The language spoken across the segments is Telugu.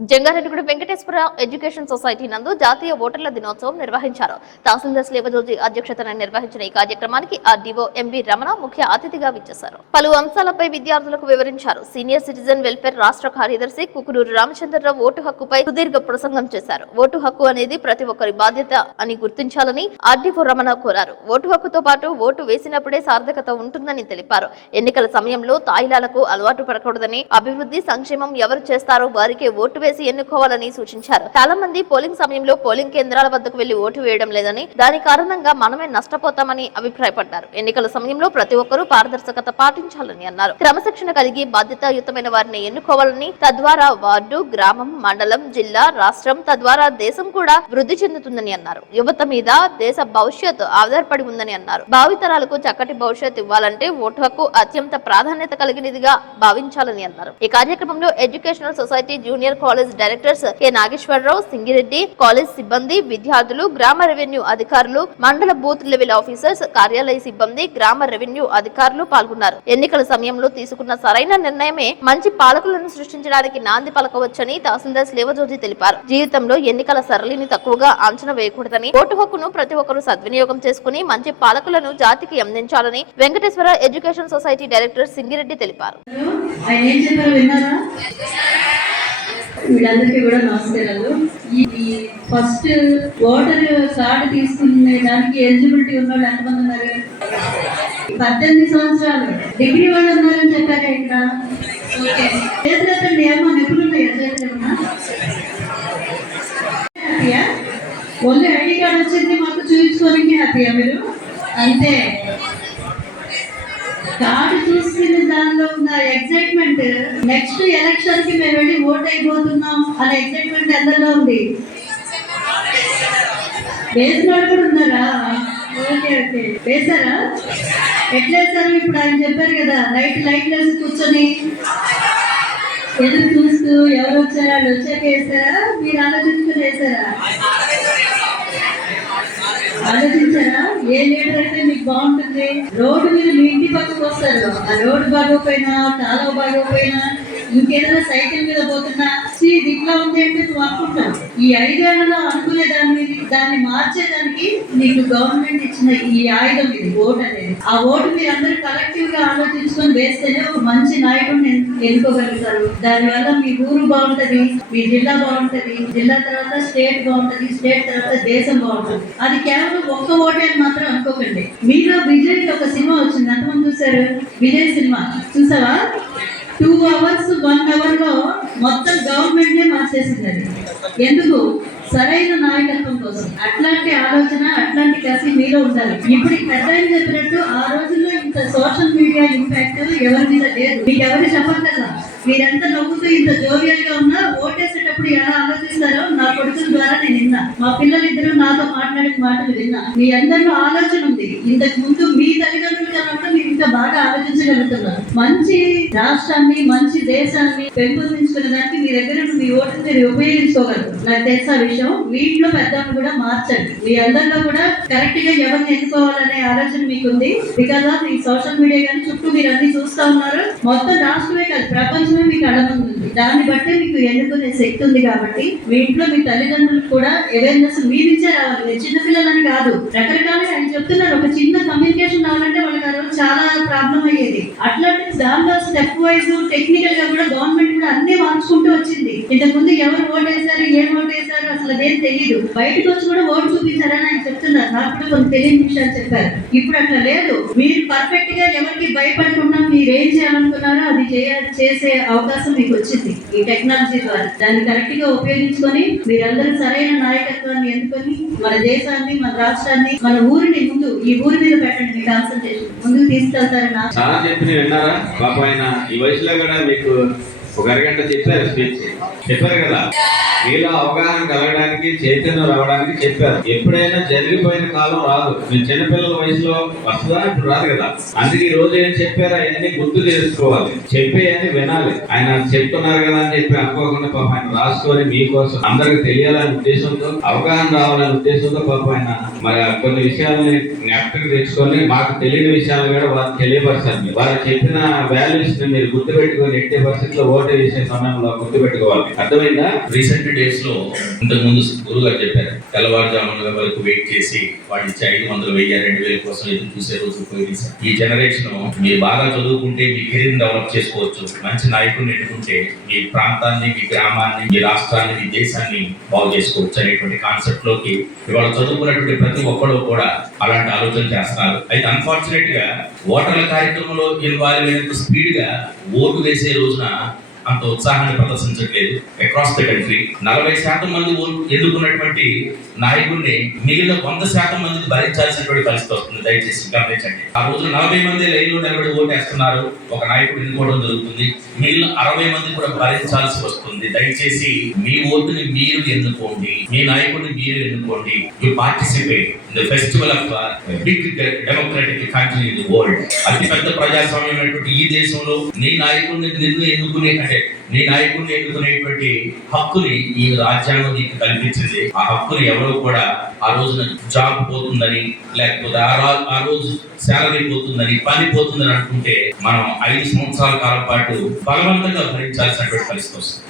జంగారెడ్డిగూడ వెంకటేశ్వర ఎడ్యుకేషన్ సొసైటీ నందు జాతీయ ఓటర్ల దినోత్సవం నిర్వహించారు. తహసీల్దార్ స్లేవజోజి అధ్యక్షతన నిర్వహించిన ఈ కార్యక్రమానికి ఆర్డీఓ ఎంవి రమణ ముఖ్య అతిథిగా విచ్చేశారు. పలు అంశాలపై విద్యార్థులకు వివరించారు. సీనియర్ సిటిజన్ వెల్ఫేర్ రాష్ట్ర కార్యదర్శి కుకునూరు రామచంద్రరావు ఓటు హక్కుపై సుదీర్ఘ ప్రసంగం చేశారు. ఓటు హక్కు అనేది ప్రతి ఒక్కరి బాధ్యత అని గుర్తించాలని ఆర్డీఓ రమణ కోరారు. ఓటు హక్కుతో పాటు ఓటు వేసినప్పుడే సార్థకత ఉంటుందని తెలిపారు. ఎన్నికల సమయంలో తాయిలాలకు అలవాటు పడకూడదని, అభివృద్ధి సంక్షేమం ఎవరు చేస్తారో వారికే ఓటు వేసి ఎన్నుకోవాలని సూచించారు. చాలా మంది పోలింగ్ సమయంలో పోలింగ్ కేంద్రాల వద్దకు వెళ్లి ఓటు వేయడం లేదని, దాని కారణంగా మనమే నష్టపోతామని అభిప్రాయపడ్డారు. ఎన్నికల సమయంలో ప్రతి ఒక్కరూ పారదర్శకత పాటించాలని అన్నారు. క్రమశిక్షణ కలిగి బాధ్యతాయుతమైన వారిని ఎన్నుకోవాలని, తద్వారా వార్డు, గ్రామం, మండలం, జిల్లా, రాష్ట్రం, తద్వారా దేశం కూడా వృద్ధి చెందుతుందని అన్నారు. యువత మీద దేశ భవిష్యత్తు ఆధారపడి ఉందని అన్నారు. భావితరాలకు చక్కటి భవిష్యత్తు ఇవ్వాలంటే ఓటు హక్కు అత్యంత ప్రాధాన్యత కలిగినదిగా భావించాలని అన్నారు. ఈ కార్యక్రమంలో educational society junior college directors K Nageswararao, Singireddy, college సిబ్బంది, విద్యార్థులు, గ్రామ రెవెన్యూ అధికారులు, మండల బూత్ లెవెల్ ఆఫీసర్స్, కార్యాలయ సిబ్బంది, గ్రామ రెవెన్యూ అధికారులు పాల్గొన్నారు. ఎన్నికల సమయంలో తీసుకున్న సరైన నిర్ణయమే మంచి పాలకులను సృష్టించడానికి నాంది పలకవచ్చని తహసీల్దార్ స్లేవజోజి తెలిపారు. జీవితంలో ఎన్నికల సరళిని తక్కువగా అంచనా వేయకూడదని, ఓటు హక్కును ప్రతి ఒక్కరూ సద్వినియోగం చేసుకుని మంచి పాలకులను జాతికి అందించాలని Venkateswara education society director Singireddy తెలిపారు. వీళ్ళందరికీ కూడా నమస్కారాలు. ఈ ఫస్ట్ ఓటర్ కార్డు తీసుకునే దానికి ఎలిజిబిలిటీ ఉన్న వాళ్ళు ఎంతమంది ఉన్నారు? 18 సంవత్సరాలు. డిగ్రీ వాళ్ళు ఉన్నారని చెప్పారా ఇక్కడ? చేతులెత్తండి. ఏమో ఎప్పుడు ఉన్నాయా చేతులేమన్నా? హ్యాపీయా? ఓన్లీ ఐడి కార్డు వచ్చింది మాకు చూపించుకోవడానికి హ్యాపీయా మీరు? అంతే. కార్డు చూసుకునే దానిలో ఉన్న ఎక్సైట్మెంట్, నెక్స్ట్ ఎలక్షన్ కి మేము వెళ్ళి ఓట్ అయిపోతున్నాం అనే ఎక్సైట్మెంట్ ఎంతలో ఉంది? వేసిన వాళ్ళు కూడా ఉన్నారా? Okay okay. వేసారా? ఎట్లేసారు? ఇప్పుడు ఆయన చెప్పారు కదా, లైట్ వేసి కూర్చొని ఎదురు చూస్తూ ఎవరు వచ్చారా, వాళ్ళు వచ్చాక వేసారా, మీరు ఆలోచించుకుని వేసారా? ఆలోచించారా? ఏ లీడర్ అయితే మీకు బాగుంటుంది? రోడ్డు మీద మీ ఇంటి పక్కకు వస్తారు, ఆ రోడ్డు బాగోపోయినా, కాలువ బాగోపోయినా, ఇంకేదైనా సైకిల్ మీద పోతున్నా ఇట్లా ఉంది అంటే నువ్వు అనుకుంటావు. ఈ 5 ఏళ్లలో అనుకునే దాన్ని మార్చేదానికి నీకు గవర్నమెంట్ ఇచ్చిన ఈ ఆయుధం ఇది, ఓటు అనేది. ఆ ఓటు మీరు అందరూ కలెక్టివ్ గా ఆలోచించుకొని వేస్తేనే ఒక మంచి నాయకుడిని ఎన్నుకోగలుగుతారు. దానివల్ల మీ ఊరు బాగుంటది, మీ జిల్లా బాగుంటది, జిల్లా తర్వాత స్టేట్ బాగుంటది, స్టేట్ తర్వాత దేశం బాగుంటది. అది కేవలం ఒక్క ఓటే అని మాత్రం అనుకోకండి. మీలో విజయ్ ఒక సినిమా వచ్చింది, ఎంతమంది చూసారు? విజయ్ సినిమా చూసావా? 2 hours 1 hour లో మొత్తం గవర్నమెంట్ మార్చేసింది. ఎందుకు? సరైన నాయకత్వం కోసం. అట్లాంటి ఆలోచన, అట్లాంటి కసి మీలో ఉండాలి. ఇప్పుడు పెద్ద చెప్పినట్టు ఆ రోజుల్లో ఇంత సోషల్ మీడియా ఇంపాక్ట్ ఎవరి మీద లేదు. మీకు ఎవరు చెప్పక్కర్లా. మీరెంత నవ్వుతూ ఇంత జోవియల్ గా ఉన్నా ఓటేసేటప్పుడు ఎలా ఆలోచిస్తారో నా కొడుకుల ద్వారా నేను విన్నా. మా పిల్లలిద్దరూ నాతో మాట్లాడిన మాటలు విన్నా. మీ అందరిలో ఆలోచన ఉంది. ఇంతకు ముందు మీ తల్లిదండ్రులు కన్నా మీరు ఇంకా బాగా ఆలోచించగలుగుతున్నారు. మంచి రాష్ట్రాన్ని, మంచి దేశాన్ని పెంపొందించుకునే దానికి మీ దగ్గర మీ ఓటును మీరు ఉపయోగించుకోగలరు. నాకు తెలుసా విషయం. వీటిలో పెద్దలు కూడా మార్చండి. మీ అందరిలో కూడా కరెక్ట్ గా ఎవరిని ఎన్నుకోవాలనే ఆలోచన మీకుంది. బికాజ్ ఆఫ్ ఈ సోషల్ మీడియా కానీ చుట్టూ మీరు అన్ని చూస్తా ఉన్నారు. మొత్తం రాష్ట్రమే కాదు, ప్రపంచమే మీకు అడగముంది. దాన్ని బట్టి మీకు ఎన్నుకునే శక్తి ఉంది. కాబట్టి మీ ఇంట్లో మీ తల్లిదండ్రులకు కూడా అవేర్నెస్ మీ నుంచే రావాలి. మీరు చిన్నపిల్లలని కాదు. రకరకాలుగా ఆయన చెప్తున్నారు. ఒక చిన్న కమ్యూనికేషన్ రావాలంటే వాళ్ళకి ఆ రోజు చాలా ప్రాబ్లం అయ్యేది. అట్లాంటి దానిలో స్టెప్ వైజ్ టెక్నికల్ గా కూడా గవర్నమెంట్ కూడా అన్ని మార్చుకుంటూ వచ్చింది. ఇంతకు ముందు ఎవరు ఓటేశారు, ఏం ఓటేశారు అసలు అదేం తెలియదు. బయటకు వచ్చి కూడా ఓటు చూపించారని ఆయన చెప్తున్నారు. నాకు కూడా కొన్ని తెలియని విషయాలు చెప్పారు. ఇప్పుడు అట్లా లేదు. మీరు పర్ఫెక్ట్ గా ఎవరికి భయపడకుండా మీరు ఏం చేయాలనుకున్నారో అది చేసే అవకాశం మీకు వచ్చింది ఈ టెక్నాలజీ ద్వారా. దాన్ని కరెక్ట్ గా ఉపయోగించుకొని మీరందరూ సరైన నాయకత్వాన్ని ఎన్నుకొని మన దేశాన్ని, మన రాష్ట్రాన్ని, మన ఊరిని ముందు ఈ ఊరి మీద పెట్టండి. మీ కాన్సన్ట్రేషన్ ముందుకు తీసుకెళ్తారని చాలా చెప్పి విన్నారా? పాప ఆయన ఈ వయసులో కూడా మీకు ఒక అరగంట చెప్పారు, స్పీచ్ చెప్పారు కదా. మీలో అవగాహన కలగడానికి, చైతన్యం రావడానికి చెప్పారు. ఎప్పుడైనా జరిగిపోయిన కాలం రాదు. మీ చిన్నపిల్లల వయసులో వస్తుందా? ఇప్పుడు రాదు కదా. అందుకే ఈ రోజు ఏం చెప్పారో అవన్నీ గుర్తు చేసుకోవాలి, చెప్పేయని వినాలి. ఆయన చెప్తున్నారు కదా అని చెప్పి అనుకోకుండా పాప ఆయన రాసుకొని మీకోసం అందరికి తెలియాలనే ఉద్దేశంతో, అవగాహన రావాలనే ఉద్దేశంతో పాప ఆయన మరి కొన్ని విషయాలని జ్ఞాపకం తెచ్చుకొని మాకు తెలియని విషయాలు కూడా వారికి తెలియపరచాలి. వారు చెప్పిన వాల్యూస్ ని మీరు గుర్తుపెట్టుకొని ఎట్టి పరిస్థితుల్లో ఓటు వేసే సమయంలో గుర్తుపెట్టుకోవాలి. అర్థమైందా? రీసెంట్ డేస్ లో ఇంతకు ముందు గురువు గారు చెప్పారు, తెల్లవారుజామున వరకు వెయిట్ చేసి వాడు ఇచ్చే 500, 1000, 2000 కోసం ఎదురు చూసే రోజు పోయింది సార్. ఈ జనరేషన్ మీరు బాగా చదువుకుంటే మీ కెరీర్ డెవలప్ చేసుకోవచ్చు. మంచి నాయకుడిని ఎన్నుకుంటే మీ ప్రాంతాన్ని, మీ గ్రామాన్ని, మీ రాష్ట్రాన్ని, మీ దేశాన్ని బాగు చేసుకోవచ్చు అనేటువంటి కాన్సెప్ట్ లోకి ఇవాళ చదువుకున్నటువంటి ప్రతి ఒక్కరు కూడా అలాంటి ఆలోచన చేస్తున్నారు. అయితే అన్ఫార్చునేట్ గా ఓటర్ల కార్యక్రమంలో ఇన్వాల్వ్ అయినంత స్పీడ్ గా ఓటు వేసే రోజున అంత ఉత్సాహాన్ని ప్రదర్శించట్లేదు. అక్రాస్ ద కంట్రీ 40% మంది ఎన్నుకున్నటువంటి నాయకుడిని మిగిలిన 100% మందికి భరించాల్సినటువంటి పరిస్థితి వస్తుంది. దయచేసి గమనించండి. ఆ రోజు 40 మంది లైన్ లో నిలబడి ఓటేస్తున్నారు, ఒక నాయకుడు ఎన్నుకోవడం జరుగుతుంది. మిగిలిన 60 మంది కూడా భరించాల్సి వస్తుంది. దయచేసి మీ ఓటుని మీరు ఎన్నుకోండి, మీ నాయకుడిని మీరు ఎన్నుకోండి. You participate in the festival of big democratic country in the world. అతిపెద్ద ప్రజాస్వామ్యమైనటువంటి ఈ దేశంలో నీ నాయకుడిని ఎన్నుకునే నీ నాయకుడిని ఎన్నుకునేటువంటి హక్కుని ఈ రాజ్యాంగం నీకు కల్పించింది. ఆ హక్కుని ఎవరు కూడా ఆ రోజున జాబ్ పోతుందని, లేకపోతే ఆ రోజు శాలరీ పోతుందని, పని పోతుందని అనుకుంటే మనం 5 సంవత్సరాల కాలం పాటు బలవంతంగా భరించాల్సినటువంటి పరిస్థితి వస్తుంది.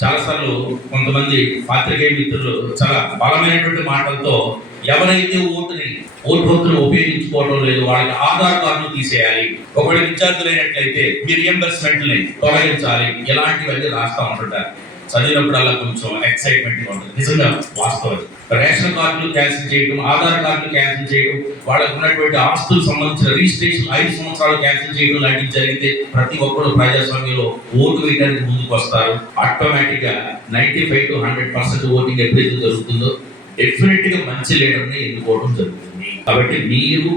చాలాసార్లు కొంతమంది పాత్రికేయ మిత్రులు చాలా బలమైనటువంటి మాటలతో ఎవరైతే ఓటు హక్కును ఉపయోగించుకోవడం లేదు వాళ్ళకి ఆధార్ కార్డును తీసేయాలి, ఒకవేళ విద్యార్థులైనట్లయితే మీ రియంబర్స్మెంట్ని తొలగించాలి, ఇలాంటివన్నీ రాస్తా ఉంటుంటారు. చదివినప్పుడల్లా కొంచెం ఎక్సైట్మెంట్ గా ఉంటుంది. నిజంగా వాస్తవం. రేషన్ కార్డులు క్యాన్సిల్ చేయడం, ఆధార్ కార్డులు క్యాన్సిల్ చేయడం, వాళ్ళకు ఉన్నటువంటి ఆస్తులకు సంబంధించిన రిజిస్ట్రేషన్ 5 సంవత్సరాలు క్యాన్సిల్ చేయడం లాంటివి జరిగితే ప్రతి ఒక్కరు ప్రజాస్వామ్యంలో ఓటు వేయడానికి ముందుకు వస్తారు. ఆటోమేటిక్ గా 95 to 100% ఓటింగ్ ఎప్పుడైతే జరుగుతుందో డెఫినెట్ గా మంచి లీడర్ని ఎన్నుకోవడం జరుగుతుంది. కాబట్టి మీరు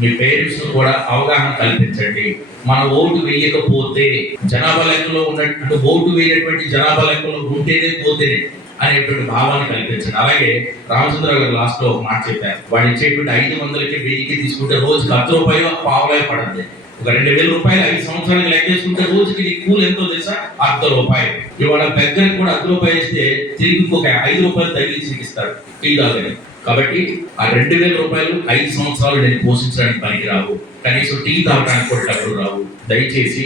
మీ పేరెంట్స్ కూడా అవగాహన కల్పించండి. మన ఓటు వేయకపోతే జనాభా లెక్కలో ఉన్నటువంటి ఓటు వేయటువంటి జనాభా లెక్కలో ఉంటేనే పోతేనే అనేటువంటి భావాన్ని కల్పించండి. అలాగే రామచంద్ర గారు లాస్ట్ లో ఒక మాట చెప్పారు, వాడు ఇచ్చేటువంటి 500కి 1000కి తీసుకుంటే రోజుకి 10 రూపాయలు పావులాయి పడండి. ఒక 2000 రూపాయలు 5 సంవత్సరానికి లెక్కేసుకుంటే రోజుకి నీ కూలి ఎంతో తెలుసా? 10 రూపాయలు. ఇవాళ దగ్గరకు కూడా 10 రూపాయలు ఇస్తే తిరిగి ఇంకొక 5 రూపాయలు తగిలించి ఇస్తారు టీ తాగని. కాబట్టి ఆ 2000 రూపాయలు 5 సంవత్సరాలు నేను పోషించడానికి పనికి రావు, కనీసం టీ తాగడానికి కూడా డబ్బులు రావు. దయచేసి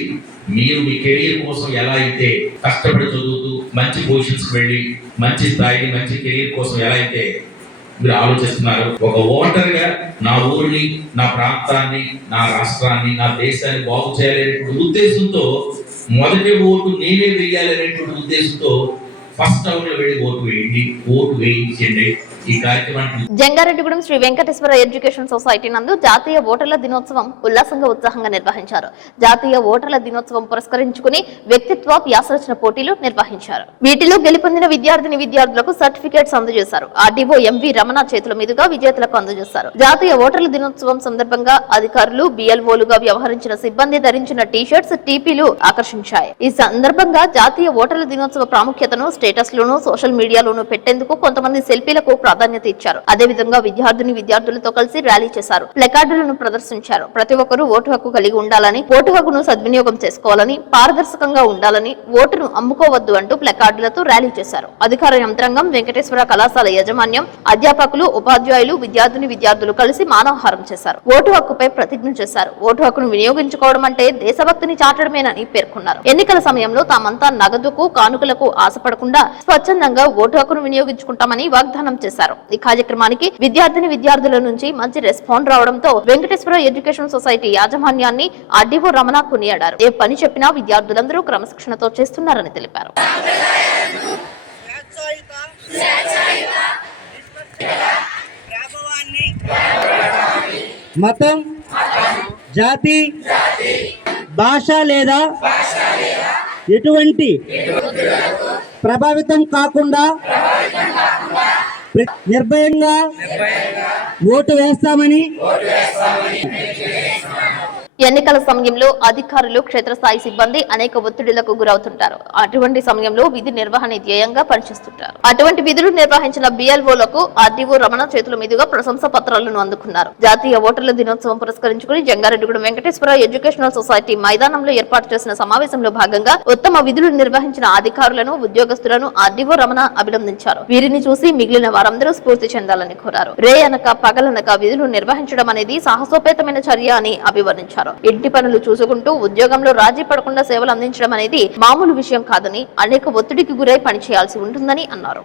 మీరు మీ కెరీర్ కోసం ఎలా అయితే కష్టపడి చదువుతూ మంచి పొజిషన్స్ వెళ్ళి మంచి స్థాయిని, మంచి కెరీర్ కోసం ఎలా అయితే మీరు ఆలోచిస్తున్నారు, ఒక ఓటర్ గా నా ఊరిని, నా ప్రాంతాన్ని, నా రాష్ట్రాన్ని, నా దేశాన్ని బాగు చేయాలనేటువంటి ఉద్దేశంతో మొదటి ఓటు నేనే వేయాలనేటువంటి ఉద్దేశంతో ఫస్ట్ అవుట్ లో వెళ్ళి ఓటు వేయండి, ఓటు వేయించండి. ఈ కార్యక్రమాన్ని జంగారెడ్డిగూడెం శ్రీ వెంకటేశ్వర ఎడ్యుకేషన్ సొసైటీ నందు జాతీయ ఓటర్ల దినోత్సవం ఉల్లాసంగా ఉత్సాహంగా నిర్వహించారు. జాతీయ ఓటర్ల దినోత్సవం పురస్కరించుకుని వ్యక్తిత్వ వ్యాసరచన పోటీలు నిర్వహించారు. వీటిలో గెలుపొందిన విద్యార్థులకు సర్టిఫికేట్స్ అందజేశారు. ఆర్డీఓ ఎంవి రమణ చేతుల మీదుగా విజేతలకు అందజేశారు. జాతీయ ఓటర్ల దినోత్సవం సందర్భంగా అధికారులు, బిఎల్ఓలుగా వ్యవహరించిన సిబ్బంది ధరించిన టీషర్ట్స్, టీపీలు ఆకర్షించాయి. ఈ సందర్భంగా జాతీయ ఓటర్ల దినోత్సవ ప్రాముఖ్యతను స్టేటస్ లోను, సోషల్ మీడియాలోను పెట్టేందుకు కొంతమంది సెల్ఫీలకు ప్రాధాన్యత ఇచ్చారు. అదేవిధంగా విద్యార్థులతో కలిసి ర్యాలీ చేశారు. ప్లకార్డులను ప్రదర్శించారు. ప్రతి ఒక్కరూ ఓటు హక్కు కలిగి ఉండాలని, ఓటు హక్కును సద్వినియోగం చేసుకోవాలని, పారదర్శకంగా ఉండాలని, ఓటును అమ్ముకోవద్దు అంటూ ప్లకార్డులతో ర్యాలీ చేశారు. అధికార యంత్రాంగం, వెంకటేశ్వర కళాశాల యాజమాన్యం, అధ్యాపకులు, ఉపాధ్యాయులు, విద్యార్థులు కలిసి మానవహారం చేశారు. ఓటు హక్కుపై ప్రతిజ్ఞ చేశారు. ఓటు హక్కును వినియోగించుకోవడం అంటే దేశభక్తిని చాటడమేనని పేర్కొన్నారు. ఎన్నికల సమయంలో తామంతా నగదుకు, కానుకలకు ఆశపడకుండా స్వచ్ఛందంగా ఓటు హక్కును వినియోగించుకుంటామని వాగ్దానం చేశారు. ఈ కార్యక్రమానికి విద్యార్థుల నుంచి మంచి రెస్పాన్స్ రావడంతో వెంకటేశ్వర ఎడ్యుకేషన్ సొసైటీ యాజమాన్యాన్ని ఆర్డీఓ రమణ కొనియాడారు. ఏ పని చెప్పినా విద్యార్థులందరూ క్రమశిక్షణతో చేస్తున్నారని తెలిపారు. మతం, జాతి, భాష లేదా ఎటువంటి ప్రభావితం కాకుండా నిర్భయంగా ఓటు వేస్తామని ఎన్నికల సమయంలో అధికారులు క్షేత్రస్థాయి సిబ్బంది అనేక ఒత్తిడిలకు గురవుతుంటారు. అటువంటి సమయంలో విధి నిర్వహణ ధ్యేయంగా పనిచేస్తుంటారు. అటువంటి విధులు నిర్వహించిన బిఎల్ఓలకు ఆర్డీఓ రమణ చేతుల మీదుగా ప్రశంసా పత్రాలను అందుకున్నారు. జాతీయ ఓటర్ల దినోత్సవం పురస్కరించుకుని జంగారెడ్డిగూడెం వెంకటేశ్వర ఎడ్యుకేషనల్ సొసైటీ మైదానంలో ఏర్పాటు చేసిన సమావేశంలో భాగంగా ఉత్తమ విధులు నిర్వహించిన అధికారులను, ఉద్యోగస్తులను ఆర్డీఓ రమణ అభినందించారు. వీరిని చూసి మిగిలిన వారందరూ స్ఫూర్తి చెందాలని కోరారు. రే అనక పగలనక విధులు నిర్వహించడం అనేది సాహసోపేతమైన చర్య అని అభివర్ణించారు. ఇంటి పనులు చూసుకుంటూ ఉద్యోగంలో రాజీ పడకుండా సేవలు అందించడం అనేది మామూలు విషయం కాదని, అనేక ఒత్తిడికి గురై పనిచేయాల్సి ఉంటుందని అన్నారు.